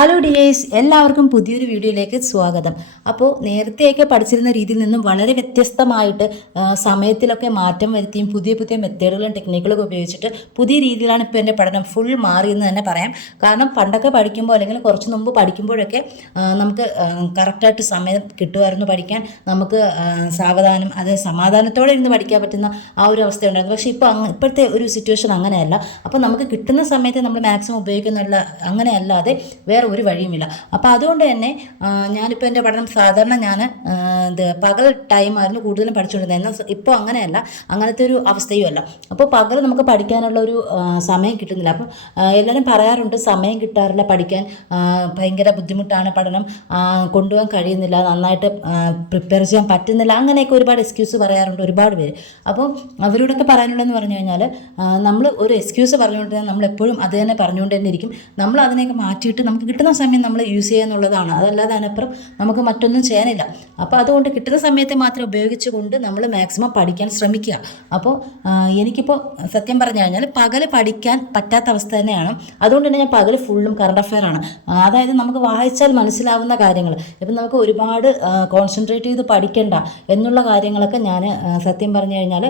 Hello dears, എല്ലാവർക്കും പുതിയൊരു വീഡിയോയിലേക്ക് സ്വാഗതം. അപ്പോൾ നേരത്തെയൊക്കെ പഠിച്ചിരുന്ന രീതിയിൽ നിന്നും വളരെ വ്യത്യസ്തമായിട്ട് സമയത്തിലൊക്കെ മാറ്റം വരുത്തിയും പുതിയ പുതിയ മെത്തേഡുകളും ടെക്നിക്കുകളൊക്കെ ഉപയോഗിച്ചിട്ട് പുതിയ രീതിയിലാണ് ഇപ്പോൾ എൻ്റെ പഠനം ഫുൾ മാറിയെന്ന് തന്നെ പറയാം. കാരണം പണ്ടൊക്കെ പഠിക്കുമ്പോൾ അല്ലെങ്കിൽ കുറച്ച് മുമ്പ് പഠിക്കുമ്പോഴൊക്കെ നമുക്ക് കറക്റ്റായിട്ട് സമയം കിട്ടുമായിരുന്നു പഠിക്കാൻ. നമുക്ക് സാവധാനം അത് സമാധാനത്തോടെ ഇരുന്ന് പഠിക്കാൻ പറ്റുന്ന ആ ഒരു അവസ്ഥ ഉണ്ടായിരുന്നു. പക്ഷേ ഇപ്പോഴത്തെ ഒരു സിറ്റുവേഷൻ അങ്ങനെയല്ല. അപ്പോൾ നമുക്ക് കിട്ടുന്ന സമയത്ത് നമ്മൾ മാക്സിമം ഉപയോഗിക്കുന്നുള്ള അങ്ങനെയല്ലാതെ വേറെ ഒരു വഴിയുമില്ല. അപ്പോൾ അതുകൊണ്ട് തന്നെ ഞാനിപ്പോൾ എൻ്റെ പഠനം സാധാരണ ഞാൻ പകൽ ടൈമായിരുന്നു കൂടുതലും പഠിച്ചുകൊണ്ടിരുന്നത്. എന്നാൽ ഇപ്പോൾ അങ്ങനെയല്ല, അങ്ങനത്തെ ഒരു അവസ്ഥയും അല്ല. അപ്പോൾ പകൽ നമുക്ക് പഠിക്കാനുള്ള ഒരു സമയം കിട്ടുന്നില്ല. അപ്പം എല്ലാവരും പറയാറുണ്ട് സമയം കിട്ടാറില്ല പഠിക്കാൻ, ഭയങ്കര ബുദ്ധിമുട്ടാണ് പഠനം, കൊണ്ടുപോകാൻ കഴിയുന്നില്ല, നന്നായിട്ട് പ്രിപ്പയർ ചെയ്യാൻ പറ്റുന്നില്ല, അങ്ങനെയൊക്കെ ഒരുപാട് എക്സ്ക്യൂസ് പറയാറുണ്ട് ഒരുപാട് പേര്. അപ്പോൾ അവരോടൊക്കെ പറയാനുള്ളതെന്ന് പറഞ്ഞു കഴിഞ്ഞാൽ നമ്മൾ ഒരു എക്സ്ക്യൂസ് പറഞ്ഞുകൊണ്ട് നമ്മളെപ്പോഴും അത് തന്നെ പറഞ്ഞുകൊണ്ട് തന്നെ ഇരിക്കും. നമ്മൾ അതിനെയൊക്കെ മാറ്റിയിട്ട് നമുക്ക് കിട്ടുന്ന സമയം നമ്മൾ യൂസ് ചെയ്യുക എന്നുള്ളതാണ്. അതല്ലാതെ അതിനപ്പുറം നമുക്ക് മറ്റൊന്നും ചെയ്യാനില്ല. അപ്പോൾ അതുകൊണ്ട് കിട്ടുന്ന സമയത്തെ മാത്രം ഉപയോഗിച്ചുകൊണ്ട് നമ്മൾ മാക്സിമം പഠിക്കാൻ ശ്രമിക്കുക. അപ്പോൾ എനിക്കിപ്പോൾ സത്യം പറഞ്ഞു കഴിഞ്ഞാൽ പകൽ പഠിക്കാൻ പറ്റാത്ത അവസ്ഥ തന്നെയാണ്. അതുകൊണ്ട് തന്നെ ഞാൻ പകൽ ഫുള്ളും കറണ്ട് അഫെയർ ആണ്. അതായത് നമുക്ക് വായിച്ചാൽ മനസ്സിലാവുന്ന കാര്യങ്ങൾ, ഇപ്പം നമുക്ക് ഒരുപാട് കോൺസെൻട്രേറ്റ് ചെയ്ത് പഠിക്കേണ്ട എന്നുള്ള കാര്യങ്ങളൊക്കെ ഞാൻ സത്യം പറഞ്ഞു കഴിഞ്ഞാൽ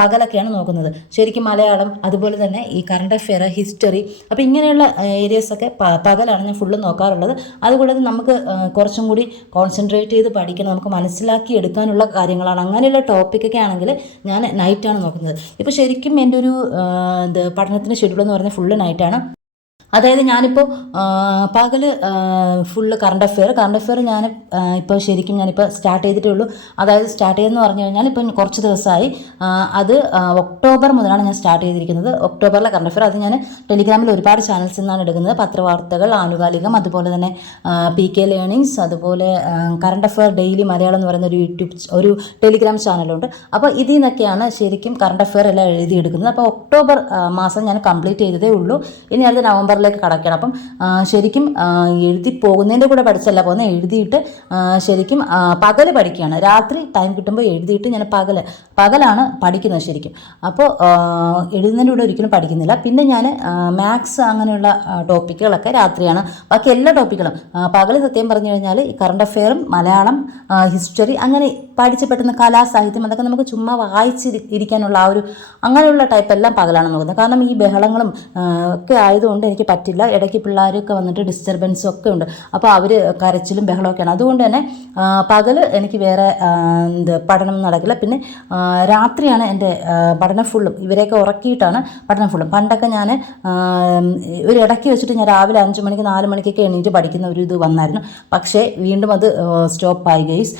പകലൊക്കെയാണ് നോക്കുന്നത്. ശരിക്കും മലയാളം, അതുപോലെ തന്നെ ഈ കറണ്ട് അഫെയർ, ഹിസ്റ്ററി, അപ്പോൾ ഇങ്ങനെയുള്ള ഏരിയസൊക്കെ പകലാണ് ഞാൻ ഫുള്ള് നോക്കാറുള്ളത്. അതുകൂടാതെ നമുക്ക് കുറച്ചും കൂടി കോൺസെൻട്രേറ്റ് ചെയ്ത് പഠിക്കണം, നമുക്ക് മനസ്സിലാക്കി എടുക്കാനുള്ള കാര്യങ്ങളാണ്. അങ്ങനെയുള്ള ടോപ്പിക്കൊക്കെ ആണെങ്കിൽ ഞാൻ നൈറ്റാണ് നോക്കുന്നത്. ഇപ്പോൾ ശരിക്കും എൻ്റെ ഒരു പഠനത്തിൻ്റെ ഷെഡ്യൂൾ എന്ന് പറഞ്ഞാൽ ഫുള്ള് നൈറ്റാണ്. അതായത് ഞാനിപ്പോൾ പകൽ ഫുള്ള് കറണ്ട് അഫെയർ ഞാൻ ഇപ്പോൾ ശരിക്കും ഞാനിപ്പോൾ സ്റ്റാർട്ട് ചെയ്തിട്ടേ ഉള്ളൂ. അതായത് സ്റ്റാർട്ട് ചെയ്തെന്ന് പറഞ്ഞു കഴിഞ്ഞാൽ ഇപ്പം കുറച്ച് ദിവസമായി. അത് ഒക്ടോബർ മുതലാണ് ഞാൻ സ്റ്റാർട്ട് ചെയ്തിരിക്കുന്നത്. ഒക്ടോബറിലെ കറണ്ട് അഫെയർ അത് ഞാൻ ടെലിഗ്രാമിൽ ഒരുപാട് ചാനൽസിൽ നിന്നാണ് എടുക്കുന്നത്. പത്രവാർത്തകൾ, ആനുകാലികം, അതുപോലെ തന്നെ PK ലേണിങ്സ്, അതുപോലെ കറണ്ട് അഫെയർ ഡെയിലി മലയാളം എന്ന് പറയുന്ന ഒരു ടെലിഗ്രാം ചാനലുണ്ട്. അപ്പോൾ ഇതിൽ നിന്നൊക്കെയാണ് ശരിക്കും കറണ്ട് അഫെയർ എല്ലാം എഴുതിയെടുക്കുന്നത്. അപ്പോൾ ഒക്ടോബർ മാസം ഞാൻ കംപ്ലീറ്റ് ചെയ്തതേ ഉള്ളൂ. ഇനി അത് നവംബറിലേക്ക് കടക്കണം. അപ്പം ശരിക്കും എഴുതി പോകുന്നതിൻ്റെ കൂടെ പഠിച്ചല്ല പോകുന്നത്, എഴുതിയിട്ട് ശരിക്കും പകൽ പഠിക്കുകയാണ്. രാത്രി ടൈം കിട്ടുമ്പോൾ എഴുതിയിട്ട് ഞാൻ പകലാണ് പഠിക്കുന്നത് ശരിക്കും. അപ്പോൾ എഴുതുന്നതിൻ്റെ കൂടെ ഒരിക്കലും പഠിക്കുന്നില്ല. പിന്നെ ഞാൻ മാത്സ് അങ്ങനെയുള്ള ടോപ്പിക്കുകളൊക്കെ രാത്രിയാണ്. ബാക്കി എല്ലാ ടോപ്പിക്കുകളും പകൽ സത്യം പറഞ്ഞു കഴിഞ്ഞാൽ ഈ കറണ്ട് അഫെയറും മലയാളം, ഹിസ്റ്ററി, അങ്ങനെ പഠിച്ച് പെട്ടെന്ന് കലാ, സാഹിത്യം, അതൊക്കെ നമുക്ക് ചുമ്മാ വായിച്ചിരിക്കാനുള്ള ആ ഒരു അങ്ങനെയുള്ള ടൈപ്പ് എല്ലാം പകലാണ് നോക്കുന്നത്. കാരണം ഈ ബഹളങ്ങളും ഒക്കെ ആയതുകൊണ്ട് എനിക്ക് പറ്റില്ല. ഇടയ്ക്ക് പിള്ളേരൊക്കെ വന്നിട്ട് ഡിസ്റ്റർബൻസും ഒക്കെ ഉണ്ട്. അപ്പോൾ അവർ കരച്ചിലും ബഹളമൊക്കെയാണ്. അതുകൊണ്ട് തന്നെ പകൽ എനിക്ക് വേറെ പഠനം നടക്കില്ല. പിന്നെ രാത്രിയാണ് എൻ്റെ പഠനം ഫുള്ളും. ഇവരെയൊക്കെ ഉറക്കിയിട്ടാണ് പഠനം ഫുള്ളും. പണ്ടൊക്കെ ഞാൻ ഒരു ഇടയ്ക്ക് വെച്ചിട്ട് ഞാൻ രാവിലെ 5 മണിക്ക് 4 മണിക്കൊക്കെ എണീറ്റ് പഠിക്കുന്ന ഒരു ഇത് വന്നായിരുന്നു. പക്ഷേ വീണ്ടും അത് സ്റ്റോപ്പായി ഗൈസ്.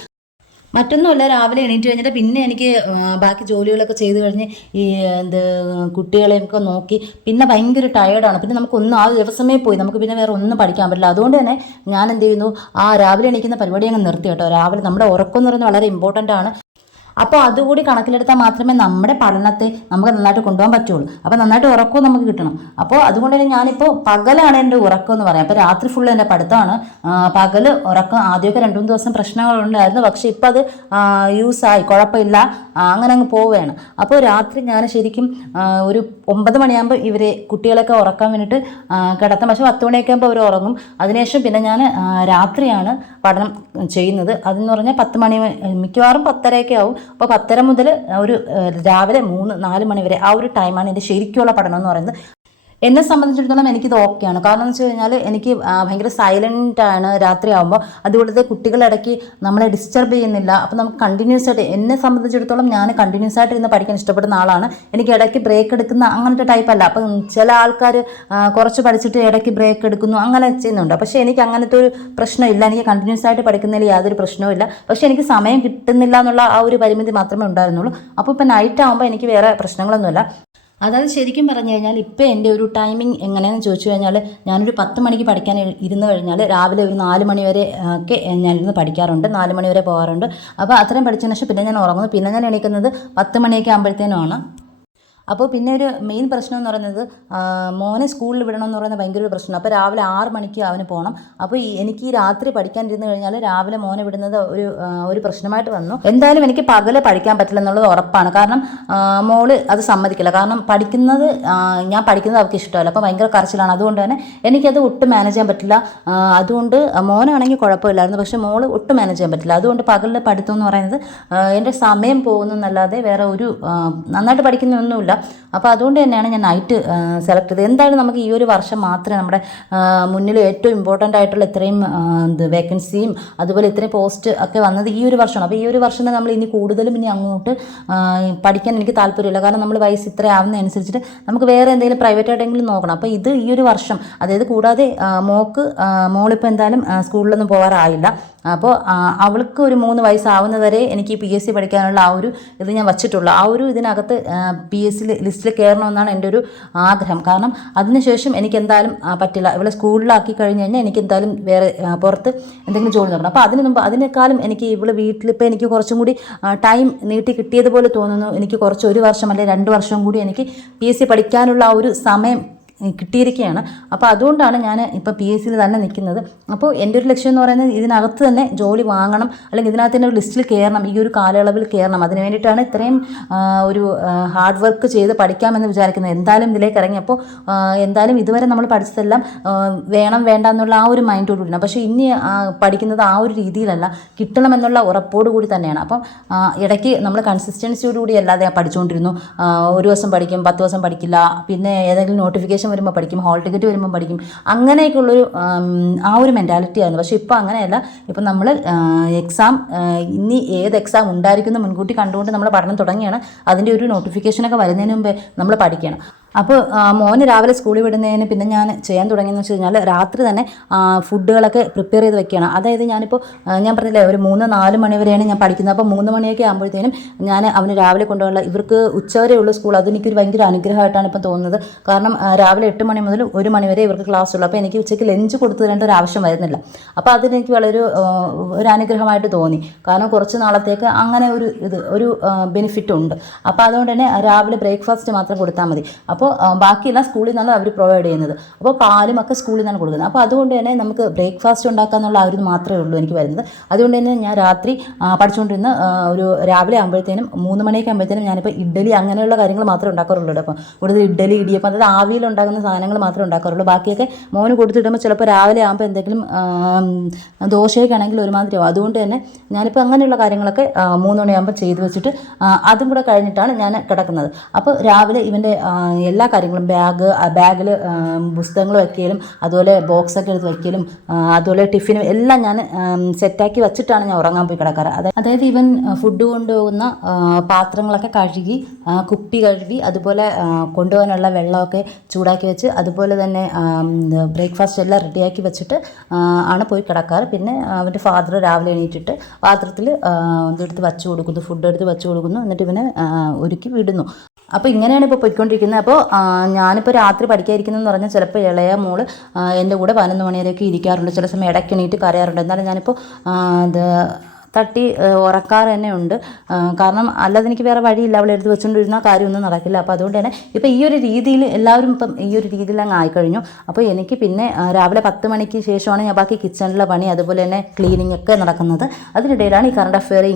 മറ്റൊന്നുമല്ല, രാവിലെ എണീറ്റ് കഴിഞ്ഞിട്ട് പിന്നെ എനിക്ക് ബാക്കി ജോലികളൊക്കെ ചെയ്ത് കഴിഞ്ഞ് ഈ കുട്ടികളെയൊക്കെ നോക്കി പിന്നെ ഭയങ്കര ടയേർഡാണ്. പിന്നെ നമുക്കൊന്നും ആ ദിവസമേ പോയി, നമുക്ക് പിന്നെ വേറെ ഒന്നും പഠിക്കാൻ പറ്റില്ല. അതുകൊണ്ട് തന്നെ ഞാൻ എന്ത് ചെയ്യുന്നു, രാവിലെ എണീക്കുന്ന പരിപാടി അങ്ങ് നിർത്തി കേട്ടോ. രാവിലെ നമ്മുടെ ഉറക്കം എന്ന് പറയുന്നത് വളരെ ഇമ്പോർട്ടൻ്റ് ആണ്. അപ്പോൾ അതുകൂടി കണക്കിലെടുത്താൽ മാത്രമേ നമ്മുടെ പഠനത്തെ നമുക്ക് നന്നായിട്ട് കൊണ്ടുപോകാൻ പറ്റുള്ളൂ. അപ്പോൾ നന്നായിട്ട് ഉറക്കവും നമുക്ക് കിട്ടണം. അപ്പോൾ അതുകൊണ്ട് തന്നെ ഞാനിപ്പോൾ പകലാണ് എൻ്റെ ഉറക്കം എന്ന് പറയാം. അപ്പോൾ രാത്രി ഫുള്ള് എൻ്റെ പഠിത്തമാണ്. പകൽ ഉറക്കം ആദ്യമൊക്കെ 2-3 ദിവസം പ്രശ്നങ്ങളുണ്ടായിരുന്നു. പക്ഷേ ഇപ്പോൾ അത് യൂസായി, കുഴപ്പമില്ല, അങ്ങനെ അങ്ങ് പോവുകയാണ്. അപ്പോൾ രാത്രി ഞാൻ ശരിക്കും ഒരു 9 മണിയാകുമ്പോൾ ഇവരെ കുട്ടികളൊക്കെ ഉറക്കാൻ വേണ്ടിയിട്ട് കിടത്തും. പക്ഷേ 10 മണിയൊക്കെ ആകുമ്പോൾ അവർ ഉറങ്ങും. അതിനുശേഷം പിന്നെ ഞാൻ രാത്രിയാണ് പഠനം ചെയ്യുന്നത്. അതെന്ന് പറഞ്ഞാൽ 10 മണി, മിക്കവാറും 10:30 ആവും. അപ്പോൾ 10:30 മുതൽ ഒരു രാവിലെ 3-4 മണി വരെ ആ ഒരു ടൈമാണ് എൻ്റെ ശരിക്കുള്ള പഠനം എന്ന് പറയുന്നത്. എന്നെ സംബന്ധിച്ചിടത്തോളം എനിക്കിത് ഓക്കെയാണ്. കാരണം എന്ന് വെച്ച് കഴിഞ്ഞാൽ എനിക്ക് ഭയങ്കര സൈലൻ്റാണ് രാത്രി ആകുമ്പോൾ. അതുകൊണ്ട് കുട്ടികളിടയ്ക്ക് നമ്മളെ ഡിസ്റ്റർബ് ചെയ്യുന്നില്ല. അപ്പോൾ നമുക്ക് കണ്ടിന്യൂസ് ആയിട്ട്, എന്നെ സംബന്ധിച്ചിടത്തോളം ഞാൻ കണ്ടിന്യൂസ് ആയിട്ട് ഇരുന്ന് പഠിക്കാൻ ഇഷ്ടപ്പെടുന്ന ആളാണ്. എനിക്ക് ഇടയ്ക്ക് ബ്രേക്ക് എടുക്കുന്ന അങ്ങനത്തെ ടൈപ്പല്ല. അപ്പം ചില ആൾക്കാർ കുറച്ച് പഠിച്ചിട്ട് ഇടയ്ക്ക് ബ്രേക്ക് എടുക്കുന്നു, അങ്ങനെ ചെയ്യുന്നുണ്ട്. പക്ഷേ എനിക്ക് അങ്ങനത്തെ ഒരു പ്രശ്നമില്ല. എനിക്ക് കണ്ടിന്യൂസ് ആയിട്ട് പഠിക്കുന്നതിൽ യാതൊരു പ്രശ്നവുമില്ല. പക്ഷേ എനിക്ക് സമയം കിട്ടുന്നില്ല എന്നുള്ള ആ ഒരു പരിമിതി മാത്രമേ ഉണ്ടായിരുന്നുള്ളൂ. അപ്പോൾ ഇപ്പോൾ നൈറ്റ് ആകുമ്പോൾ എനിക്ക് വേറെ പ്രശ്നങ്ങളൊന്നുമില്ല. അതായത് ശരിക്കും പറഞ്ഞു കഴിഞ്ഞാൽ ഇപ്പോൾ എൻ്റെ ഒരു ടൈമിംഗ് എങ്ങനെയാണെന്ന് ചോദിച്ചു കഴിഞ്ഞാൽ ഞാനൊരു 10 മണിക്ക് പഠിക്കാൻ ഇരുന്ന് കഴിഞ്ഞാൽ രാവിലെ ഒരു 4 മണി വരെ ഒക്കെ ഞാനിരുന്ന് പഠിക്കാറുണ്ട്. 4 മണി വരെ പോകാറുണ്ട്. അപ്പോൾ അത്രയും പഠിച്ചതിന് ശേഷം പിന്നെ ഞാൻ ഉറങ്ങുന്നു. പിന്നെ ഞാൻ എണീക്കുന്നത് 10 മണിയൊക്കെ ആകുമ്പോഴത്തേനുമാണ്. അപ്പോൾ പിന്നെ ഒരു മെയിൻ പ്രശ്നം എന്ന് പറയുന്നത് മോനെ സ്കൂളിൽ വിടണമെന്ന് പറയുന്നത് ഭയങ്കര ഒരു പ്രശ്നം. അപ്പോൾ രാവിലെ 6 മണിക്ക് അവന് പോകണം. അപ്പോൾ എനിക്ക് ഈ രാത്രി പഠിക്കാനിരുന്ന് കഴിഞ്ഞാൽ രാവിലെ മോനെ വിടുന്നത് ഒരു പ്രശ്നമായിട്ട് വന്നു. എന്തായാലും എനിക്ക് പകല് പഠിക്കാൻ പറ്റില്ല എന്നുള്ളത് ഉറപ്പാണ്. കാരണം മോള് അത് സമ്മതിക്കില്ല. കാരണം ഞാൻ പഠിക്കുന്നത് അവൾക്ക് ഇഷ്ടമല്ല. അപ്പോൾ ഭയങ്കര കരച്ചിലാണ്. അതുകൊണ്ട് തന്നെ എനിക്കത് ഒട്ടും മാനേജ് ചെയ്യാൻ പറ്റില്ല. അതുകൊണ്ട് മോനാണെങ്കിൽ കുഴപ്പമില്ലായിരുന്നു, പക്ഷേ മോള് ഒട്ടും മാനേജ് ചെയ്യാൻ പറ്റില്ല. അതുകൊണ്ട് പകലിൽ പഠിത്തം എന്ന് പറയുന്നത് എൻ്റെ സമയം പോകുന്നല്ലാതെ വേറെ ഒരു നന്നായിട്ട് പഠിക്കുന്നൊന്നുമില്ല. അപ്പോൾ അതുകൊണ്ട് തന്നെയാണ് ഞാൻ നൈറ്റ് സെലക്ട് ചെയ്തത്. എന്തായാലും നമുക്ക് ഈ ഒരു വർഷം മാത്രമേ നമ്മുടെ മുന്നിൽ ഏറ്റവും ഇമ്പോർട്ടൻ്റ് ആയിട്ടുള്ള ഇത്രയും വേക്കൻസിയും അതുപോലെ ഇത്രയും പോസ്റ്റ് ഒക്കെ വന്നത് ഈ ഒരു വർഷമാണ്. അപ്പോൾ ഈ ഒരു വർഷം നമ്മൾ ഇനി കൂടുതലും ഇനി അങ്ങോട്ട് പഠിക്കാൻ എനിക്ക് താല്പര്യമില്ല. കാരണം നമ്മൾ വയസ്സ് ഇത്ര ആവുന്നതനുസരിച്ചിട്ട് നമുക്ക് വേറെ എന്തെങ്കിലും പ്രൈവറ്റ് ആയിട്ടെങ്കിലും നോക്കണം. അപ്പോൾ ഇത് ഈ ഒരു വർഷം, അതായത് കൂടാതെ മോളിപ്പോൾ എന്തായാലും സ്കൂളിലൊന്നും പോകാറായില്ല. അപ്പോൾ അവൾക്ക് ഒരു 3 വയസ്സാവുന്നവരെ എനിക്ക് PSC പഠിക്കാനുള്ള ആ ഒരു ഇത് ഞാൻ വച്ചിട്ടുള്ളൂ. ആ ഒരു ഇതിനകത്ത് PSC ലിസ്റ്റിൽ കയറണമെന്നാണ് എൻ്റെ ഒരു ആഗ്രഹം. കാരണം അതിനുശേഷം എനിക്ക് എന്തായാലും പറ്റില്ല. ഇവളെ സ്കൂളിലാക്കി കഴിഞ്ഞ് കഴിഞ്ഞാൽ എനിക്ക് എന്തായാലും വേറെ പുറത്ത് എന്തെങ്കിലും ജോലി നോക്കണം. അപ്പോൾ അതിനേക്കാളും എനിക്ക് ഇവള് വീട്ടിലിപ്പോൾ എനിക്ക് കുറച്ചും കൂടി ടൈം നീട്ടി കിട്ടിയതുപോലെ തോന്നുന്നു. എനിക്ക് കുറച്ച് 1 വർഷം അല്ലെങ്കിൽ 2 വർഷം കൂടി എനിക്ക് PSC പഠിക്കാനുള്ള ആ ഒരു സമയം കിട്ടിയിരിക്കുകയാണ്. അപ്പോൾ അതുകൊണ്ടാണ് ഞാൻ ഇപ്പോൾ PSCയിൽ തന്നെ നിൽക്കുന്നത്. അപ്പോൾ എൻ്റെ ഒരു ലക്ഷ്യം എന്ന് പറയുന്നത് ഇതിനകത്ത് തന്നെ ജോലി വാങ്ങണം, അല്ലെങ്കിൽ ഇതിനകത്ത് തന്നെ ഒരു ലിസ്റ്റിൽ കയറണം, ഈ ഒരു കാലയളവിൽ കയറണം. അതിന് വേണ്ടിയിട്ടാണ് ഇത്രയും ഒരു ഹാർഡ് വർക്ക് ചെയ്ത് പഠിക്കാമെന്ന് വിചാരിക്കുന്നത്. എന്തായാലും ഇതിലേക്ക് ഇറങ്ങി. അപ്പോൾ എന്തായാലും ഇതുവരെ നമ്മൾ പഠിച്ചതെല്ലാം വേണം വേണ്ട എന്നുള്ള ആ ഒരു മൈൻഡോടുകൂടിയാണ്. പക്ഷേ ഇനി പഠിക്കുന്നത് ആ ഒരു രീതിയിലല്ല, കിട്ടണമെന്നുള്ള ഉറപ്പോടു കൂടി തന്നെയാണ്. അപ്പം ഇടയ്ക്ക് നമ്മൾ കൺസിസ്റ്റൻസിയോടുകൂടി അല്ലാതെ പഠിച്ചുകൊണ്ടിരുന്നു. ഒരു ദിവസം പഠിക്കും, 10 ദിവസം പഠിക്കില്ല, പിന്നെ ഏതെങ്കിലും നോട്ടിഫിക്കേഷൻ വരുമ്പോൾ പഠിക്കും, ഹോൾ ടിക്കറ്റ് വരുമ്പോൾ പഠിക്കും, അങ്ങനെയൊക്കെയുള്ളൊരു ആ ഒരു മെൻറ്റാലിറ്റി ആയിരുന്നു. പക്ഷേ ഇപ്പോൾ അങ്ങനെയല്ല. ഇപ്പം നമ്മൾ ഇനി ഏത് എക്സാം ഉണ്ടായിരിക്കുന്നു മുൻകൂട്ടി കണ്ടുകൊണ്ട് നമ്മൾ പഠനം തുടങ്ങിയാണ്. അതിൻ്റെ ഒരു നോട്ടിഫിക്കേഷനൊക്കെ വരുന്നതിന് മുമ്പേ നമ്മൾ പഠിക്കണം. അപ്പോൾ മോന് രാവിലെ സ്കൂളിൽ വിടുന്നതിന് പിന്നെ ഞാൻ ചെയ്യാൻ തുടങ്ങിയെന്ന് വെച്ച് കഴിഞ്ഞാൽ രാത്രി തന്നെ ഫുഡുകളൊക്കെ പ്രിപ്പയർ ചെയ്ത് വെക്കുകയാണ്. അതായത് ഞാൻ പറഞ്ഞില്ലേ ഒരു 3-4 മണി വരെയാണ് ഞാൻ പഠിക്കുന്നത്. അപ്പോൾ 3 മണിയൊക്കെ ആകുമ്പോഴത്തേനും ഞാൻ അവന് രാവിലെ കൊണ്ടുപോകാനുള്ള, ഇവർക്ക് ഉച്ചവരെയുള്ള സ്കൂൾ, അതെനിക്കൊരു ഭയങ്കര അനുഗ്രഹമായിട്ടാണ് ഇപ്പം തോന്നുന്നത്. കാരണം രാവിലെ 8 മണി മുതൽ 1 മണി വരെ ഇവർക്ക് ക്ലാസ് ഉള്ളൂ. അപ്പോൾ എനിക്ക് ഉച്ചയ്ക്ക് ലഞ്ച് കൊടുത്തു തരേണ്ട ഒരു ആവശ്യം വരുന്നില്ല. അപ്പോൾ അതിനെനിക്ക് വളരെ ഒരു അനുഗ്രഹമായിട്ട് തോന്നി. കാരണം കുറച്ച് നാളത്തേക്ക് അങ്ങനെ ഒരു ബെനിഫിറ്റ് ഉണ്ട്. അപ്പോൾ അതുകൊണ്ട് തന്നെ രാവിലെ ബ്രേക്ക്ഫാസ്റ്റ് മാത്രം കൊടുത്താൽ മതി. അപ്പോൾ ബാക്കിയെല്ലാം സ്കൂളിൽ നിന്നാണ് അവർ പ്രൊവൈഡ് ചെയ്യുന്നത്. അപ്പോൾ പാലും ഒക്കെ സ്കൂളിൽ നിന്നാണ് കൊടുക്കുന്നത്. അപ്പോൾ അതുകൊണ്ട് തന്നെ നമുക്ക് ബ്രേക്ക്ഫാസ്റ്റ് ഉണ്ടാക്കാന്നുള്ള ആ ഒരു മാത്രമേ ഉള്ളൂ എനിക്ക് വരുന്നത്. അതുകൊണ്ട് തന്നെ ഞാൻ രാത്രി പഠിച്ചുകൊണ്ടിരുന്ന ഒരു രാവിലെ ആകുമ്പോഴത്തേനും 3 മണിയൊക്കെ ആകുമ്പോഴത്തേനും ഞാനിപ്പോൾ ഇഡ്ഡലി അങ്ങനെയുള്ള കാര്യങ്ങൾ മാത്രമേ ഉണ്ടാക്കാറുള്ളൂ. അപ്പോൾ കൂടുതൽ ഇഡ്ഡലി, ഇടിയപ്പം, അതായത് ആവിയിൽ ഉണ്ടാക്കുന്ന സാധനങ്ങൾ മാത്രമേ ഉണ്ടാക്കാറുള്ളൂ. ബാക്കിയൊക്കെ മോന് കൊടുത്തിടുമ്പോൾ ചിലപ്പോൾ രാവിലെ ആകുമ്പോൾ എന്തെങ്കിലും ദോശയൊക്കെ ആണെങ്കിൽ ഒരുമാതിരി ആവും. അതുകൊണ്ട് തന്നെ ഞാനിപ്പോൾ അങ്ങനെയുള്ള കാര്യങ്ങളൊക്കെ 3 മണിയാകുമ്പോൾ ചെയ്ത് വെച്ചിട്ട് അതും കൂടെ കഴിഞ്ഞിട്ടാണ് ഞാൻ കിടക്കുന്നത്. അപ്പോൾ രാവിലെ ഇവൻ്റെ എല്ലാ കാര്യങ്ങളും ബാഗിൽ പുസ്തകങ്ങൾ വയ്ക്കലും അതുപോലെ ബോക്സൊക്കെ എടുത്ത് വയ്ക്കലും അതുപോലെ ടിഫിനും എല്ലാം ഞാൻ സെറ്റാക്കി വെച്ചിട്ടാണ് ഞാൻ ഉറങ്ങാൻ പോയി കിടക്കാറ്. അതായത് ഇവൻ ഫുഡ് കൊണ്ടുപോകുന്ന പാത്രങ്ങളൊക്കെ കഴുകി, കുപ്പി കഴുകി, അതുപോലെ കൊണ്ടുപോകാനുള്ള വെള്ളമൊക്കെ ചൂടാക്കി വെച്ച്, അതുപോലെ തന്നെ ബ്രേക്ക്ഫാസ്റ്റ് എല്ലാം റെഡിയാക്കി വെച്ചിട്ട് ആണ് പോയി കിടക്കാറ്. പിന്നെ അവൻ്റെ ഫാദർ രാവിലെ എണീറ്റിട്ട് പാത്രത്തിൽ ഇതെടുത്ത് വച്ച് കൊടുക്കുന്നു, ഫുഡ് എടുത്ത് വച്ച് കൊടുക്കുന്നു, എന്നിട്ട് ഇവനെ ഒരുക്കി വിടുന്നു. അപ്പോൾ ഇങ്ങനെയാണ് ഇപ്പോൾ പോയിക്കൊണ്ടിരിക്കുന്നത്. അപ്പോൾ ഞാനിപ്പോൾ രാത്രി പഠിക്കാതിരിക്കുന്നതെന്ന് പറഞ്ഞാൽ ചിലപ്പോൾ ഇളയ മോള് എൻ്റെ കൂടെ 11 മണി വരെയൊക്കെ ഇരിക്കാറുണ്ട്. ചില സമയം ഇടയ്ക്ക് എണീറ്റ് കരയാറുണ്ട്. എന്നാലും ഞാനിപ്പോൾ തട്ടി ഉറക്കാറ് തന്നെ ഉണ്ട്. കാരണം അല്ലാതെ എനിക്ക് വേറെ വഴിയില്ല. അവളെ എടുത്ത് വെച്ചുകൊണ്ടിരുന്ന കാര്യമൊന്നും നടക്കില്ല. അപ്പോൾ അതുകൊണ്ട് തന്നെ ഇപ്പോൾ ഈ ഒരു രീതിയിൽ എല്ലാവരും ഇപ്പം ഈ ഒരു രീതിയിൽ അങ്ങ് ആയിക്കഴിഞ്ഞു. അപ്പോൾ എനിക്ക് പിന്നെ രാവിലെ 10 മണിക്ക് ശേഷമാണ് ഞാൻ ബാക്കി കിച്ചണിലെ പണി, അതുപോലെ തന്നെ ക്ലീനിങ് ഒക്കെ നടക്കുന്നത്. അതിനിടയിലാണ് ഈ കറണ്ട് അഫെയർ,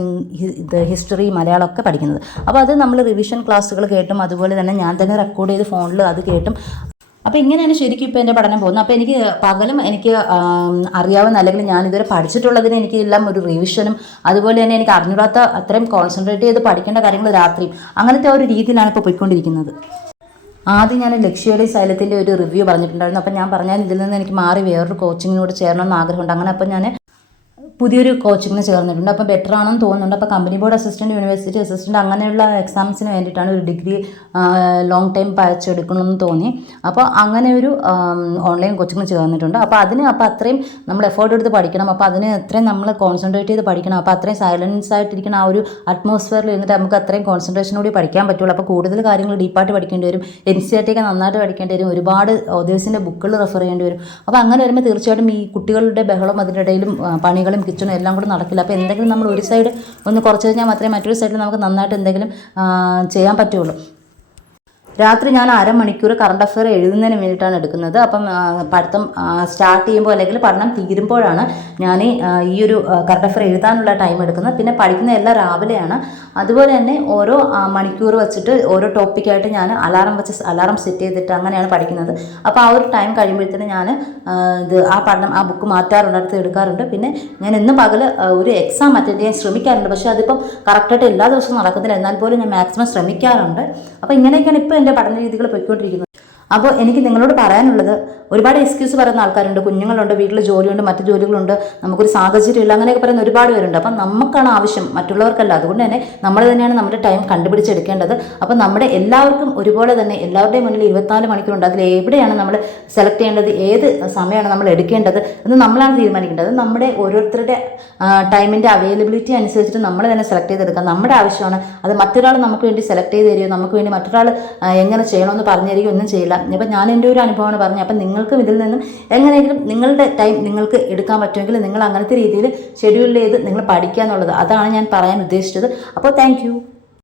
ഹിസ്റ്ററി, മലയാളമൊക്കെ പഠിക്കുന്നത്. അപ്പോൾ അത് നമ്മൾ റിവിഷൻ ക്ലാസ്സുകൾ കേട്ടും അതുപോലെ തന്നെ ഞാൻ തന്നെ റെക്കോർഡ് ചെയ്ത് ഫോണിൽ അത് കേട്ടും, അപ്പോൾ ഇങ്ങനെയാണ് ശരിക്കും ഇപ്പോൾ എൻ്റെ പഠനം പോകുന്നത്. അപ്പോൾ എനിക്ക് പകലും എനിക്ക് അറിയാവുന്ന, അല്ലെങ്കിൽ ഞാനിതുവരെ പഠിച്ചിട്ടുള്ളതിന് എനിക്ക് എല്ലാം ഒരു റിവിഷനും, അതുപോലെ തന്നെ എനിക്ക് അറിഞ്ഞൂടാത്ത അത്രയും കോൺസെൻട്രേറ്റ് ചെയ്ത് പഠിക്കേണ്ട കാര്യങ്ങൾ രാത്രിയും, അങ്ങനത്തെ ഒരു രീതിയിലാണ് ഇപ്പോൾ പോയിക്കൊണ്ടിരിക്കുന്നത്. ആദ്യം ഞാൻ ലക്ഷ്യോലി സൈലത്തിൻ്റെ ഒരു റിവ്യൂ പറഞ്ഞിട്ടുണ്ടായിരുന്നു. അപ്പോൾ ഞാൻ പറഞ്ഞാൽ ഇതിൽ നിന്ന് എനിക്ക് മാറി വേറൊരു കോച്ചിങ്ങിനോട് ചേരണമെന്ന് ആഗ്രഹമുണ്ട്. അങ്ങനെ അപ്പോൾ ഞാൻ പുതിയൊരു കോച്ചിങ്ങിന് ചേർന്നിട്ടുണ്ട്. അപ്പോൾ ബെറ്റർ ആണെന്ന് തോന്നുന്നുണ്ട്. അപ്പോൾ company board assistant, university assistant അങ്ങനെയുള്ള എക്സാംസിന് വേണ്ടിയിട്ടാണ് ഒരു ഡിഗ്രി ലോങ് ടൈം പഠിച്ചെടുക്കണമെന്ന് തോന്നി. അപ്പോൾ അങ്ങനെ ഒരു ഓൺലൈൻ കോച്ചിങ്ങിന് ചേർന്നിട്ടുണ്ട്. അപ്പോൾ അത്രയും നമ്മൾ എഫേർട്ട് എടുത്ത് പഠിക്കണം. അപ്പോൾ അതിന് അത്രയും നമ്മൾ കോൺസെൻട്രേറ്റ് ചെയ്ത് പഠിക്കണം. അപ്പോൾ അത്രയും സൈലൻസ് ആയിട്ടിരിക്കുന്ന ആ ഒരു അറ്റ്മോസ്ഫിയറിൽ ഇരുന്നിട്ട് നമുക്ക് അത്രയും കോൺസെൻട്രേഷനോടെ പഠിക്കാൻ പറ്റുള്ളൂ. അപ്പോൾ കൂടുതൽ കാര്യങ്ങൾ ഡീപ്പായിട്ട് പഠിക്കേണ്ടി വരും. NCERT ഒക്കെ നന്നായിട്ട് പഠിക്കേണ്ടി വരും. ഒരുപാട് ഓതേഴ്സിൻ്റെ ബുക്കുകൾ റെഫർ ചെയ്യേണ്ടി വരും. അപ്പോൾ അങ്ങനെ വരുമ്പോൾ തീർച്ചയായിട്ടും ഈ കുട്ടികളുടെ ബഹളം, അതിനിടയിലും പണികളും കിച്ചണും എല്ലാം കൂടെ നടക്കില്ല. അപ്പോൾ എന്തെങ്കിലും നമ്മൾ ഒരു സൈഡ് ഒന്ന് കുറച്ച് കഴിഞ്ഞാൽ മാത്രമേ മറ്റൊരു സൈഡിൽ നമുക്ക് നന്നായിട്ട് എന്തെങ്കിലും ചെയ്യാൻ പറ്റുള്ളൂ. രാത്രി ഞാൻ അരമണിക്കൂർ കറണ്ട് അഫെയർ എഴുതുന്നതിന് വേണ്ടിയിട്ടാണ് എടുക്കുന്നത്. അപ്പം പഠിത്തം സ്റ്റാർട്ട് ചെയ്യുമ്പോൾ അല്ലെങ്കിൽ പഠനം തീരുമ്പോഴാണ് ഞാൻ ഈ ഒരു കറണ്ട് അഫെയർ എഴുതാനുള്ള ടൈം എടുക്കുന്നത്. പിന്നെ പഠിക്കുന്ന എല്ലാം രാവിലെയാണ്. അതുപോലെ തന്നെ ഓരോ മണിക്കൂർ വെച്ചിട്ട് ഓരോ ടോപ്പിക്കായിട്ട് ഞാൻ അലാറം സെറ്റ് ചെയ്തിട്ട് അങ്ങനെയാണ് പഠിക്കുന്നത്. അപ്പോൾ ആ ഒരു ടൈം കഴിയുമ്പോഴത്തേന് ഞാൻ ആ ബുക്ക് മാറ്റാറുണ്ട്, അടുത്ത് എടുക്കാറുണ്ട്. പിന്നെ ഞാൻ എന്നും പകൽ ഒരു എക്സാം അറ്റൻഡ് ചെയ്യാൻ ശ്രമിക്കാറുണ്ട്. പക്ഷേ അതിപ്പം കറക്റ്റായിട്ട് എല്ലാ ദിവസവും നടക്കുന്നില്ല. എന്നാൽ പോലും ഞാൻ മാക്സിമം ശ്രമിക്കാറുണ്ട്. അപ്പോൾ ഇങ്ങനെയൊക്കെയാണ് ഇപ്പോൾ എൻ്റെ പഠന രീതികൾ പോയിക്കൊണ്ടിരിക്കുന്നത്. അപ്പോൾ എനിക്ക് നിങ്ങളോട് പറയാനുള്ളത്, ഒരുപാട് എക്സ്ക്യൂസ് പറയുന്ന ആൾക്കാരുണ്ട്. കുഞ്ഞുങ്ങളുണ്ട്, വീട്ടിൽ ജോലിയുണ്ട്, മറ്റു ജോലികളുണ്ട്, നമുക്കൊരു സാഹചര്യമില്ല, അങ്ങനെയൊക്കെ പറയുന്ന ഒരുപാട് പേരുണ്ട്. അപ്പം നമുക്കാണ് ആവശ്യം, മറ്റുള്ളവർക്കല്ല. അതുകൊണ്ട് തന്നെ നമ്മൾ തന്നെയാണ് നമ്മുടെ ടൈം കണ്ടുപിടിച്ചെടുക്കേണ്ടത്. അപ്പം നമ്മുടെ എല്ലാവർക്കും ഒരുപോലെ തന്നെ എല്ലാവരുടെയും മുന്നിൽ 24 മണിക്കൂറുണ്ട്. അതിൽ എവിടെയാണ് നമ്മൾ സെലക്ട് ചെയ്യേണ്ടത്, ഏത് സമയമാണ് നമ്മൾ എടുക്കേണ്ടത് എന്ന് നമ്മളാണ് തീരുമാനിക്കേണ്ടത്. നമ്മുടെ ഓരോരുത്തരുടെ ടൈമിൻ്റെ അവൈലബിലിറ്റി അനുസരിച്ചിട്ട് നമ്മൾ തന്നെ സെലക്ട് ചെയ്തെടുക്കാം. നമ്മുടെ ആവശ്യമാണ്. അത് മറ്റൊരാൾ നമുക്ക് വേണ്ടി സെലക്ട് ചെയ്ത് തരികയോ നമുക്ക് വേണ്ടി മറ്റൊരാൾ എങ്ങനെ ചെയ്യണമെന്ന് പറഞ്ഞു തരികയോ ഒന്നും ചെയ്യില്ല. അപ്പം ഞാൻ എൻ്റെ ഒരു അനുഭവമാണ് പറഞ്ഞത്. അപ്പം നിങ്ങൾക്കും ഇതിൽ നിന്നും എങ്ങനെയെങ്കിലും നിങ്ങളുടെ ടൈം നിങ്ങൾക്ക് എടുക്കാൻ പറ്റുമെങ്കിൽ നിങ്ങൾ അങ്ങനത്തെ രീതിയിൽ ഷെഡ്യൂൾ ചെയ്ത് നിങ്ങൾ പഠിക്കുക എന്നുള്ളത്, അതാണ് ഞാൻ പറയാൻ ഉദ്ദേശിച്ചത്. അപ്പോൾ താങ്ക് യു.